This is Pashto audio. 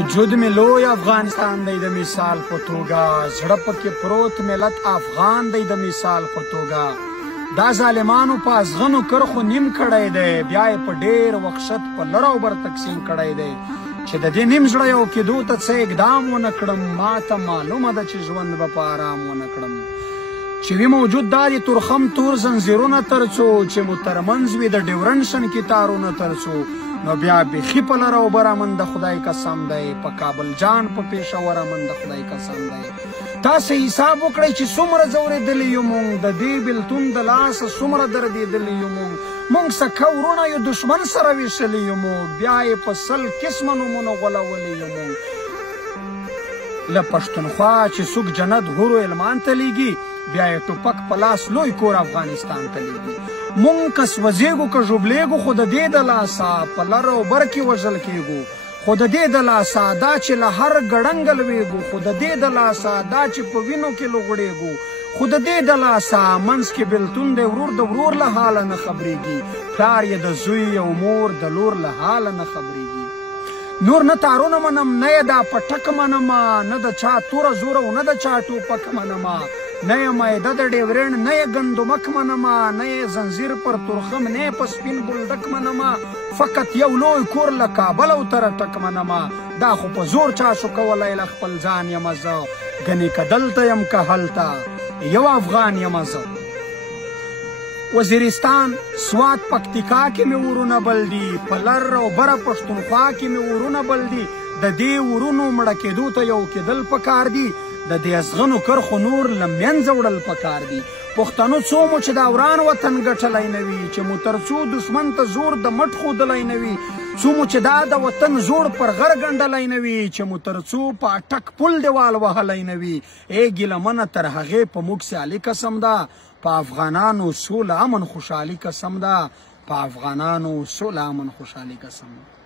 وجود می لوی افغانستان دی د مثال په توګه، زړه پکې پروت ملت افغان دی د مثال په توګه. دا ظالمانو په ازغنو کرخو نیم کړی دی، بیا یې په ډېر وخشت په لر او بر تقسیم کړی دی. چې د دې نیم زړه یو کېدو ته څه اقدام ونه کړم، ما ته معلومه ده چې ژوند به په آرام ونه کړم. چې وي موجود دا د تورخم تور زنځیرونه تر څو، چې مو ترمنځ وي د ډیورنډ شنکي تارونه تر څو، نو بیا بیخي په لر او بر امن د خدای قسم دی، په کابل جان په پېښور امن د خدای قسم دی. تاسې حساب وکړئ چې څومره ځورېدلي یو مونږ، د دې بېلتون د لاسه څومره دردېدلي یو مونږ سکه ورونه یو دشمن سره ویشلي یو مونږ، بیا یې په 100 قسمه نومونه غولولي یو مونږ. له پښتونخوا چې څوک جنت هورو المان ته لیږي، بیا یې ټوپک په لاس لوی کور افغانستان ته لیږي. مونږ که سوځېږو که ژوبلېږو، خو د دې د لاسه په لر او بر کې وژل کېږو، خو د دې د لاسه دا چې له هر ګړنګ لوېږو، خو د دې د لاسه دا چې په وینو کې لغړېږو، خو د دې د لاسه منځ کې بېلتون دی، ورور د ورور له حاله نه خبرېږي، پلار یې د زوی او مور د لور له حاله نه خبرېږي. نور نه تارونه منم، نه یې دا پټک منمه، نه د چا توره زوره او نه د چا ټوپک منمه، نه یې مایده د ډیورنډ، نه یې ګندمک منمه، نه یې زنځیر پر تورخم، نه یې په سپین بولډک منمه، فقط یو لوی کور له کابل او تر ټک منمه. دا خو په زور چا شو کولی له خپل ځان یمه زه، ګنې که دلته یم که هلته یو افغان یمه زه. وزیرستان، سوات، پکتیکا کې مې ورونه بل دي، په لر او بره پښتونخوا کې مې ورونه بل دي. د دې ورونو مړه کېدو ته یو کېدل پکار دي، د دې ازغنو کرخو نور له منځه وړل پکار دي. پښتنو څو مو چې دا وران وطن ګټلی نه وي، چې مو تر څو دښمن ته زور د مټ ښودلی نه وي، څو مو چې دا د وطن زوړ پر غر ګنډلی نه وي، چې مو تر څو په اټک پل دیوال وهلی نه وي. ای ګیلمنه تر هغې په موږ سیالي قسم ده، په افغانانو سوله امن خوشحالي قسم ده، په افغانانو سوله امن خوشحالي قسم ده.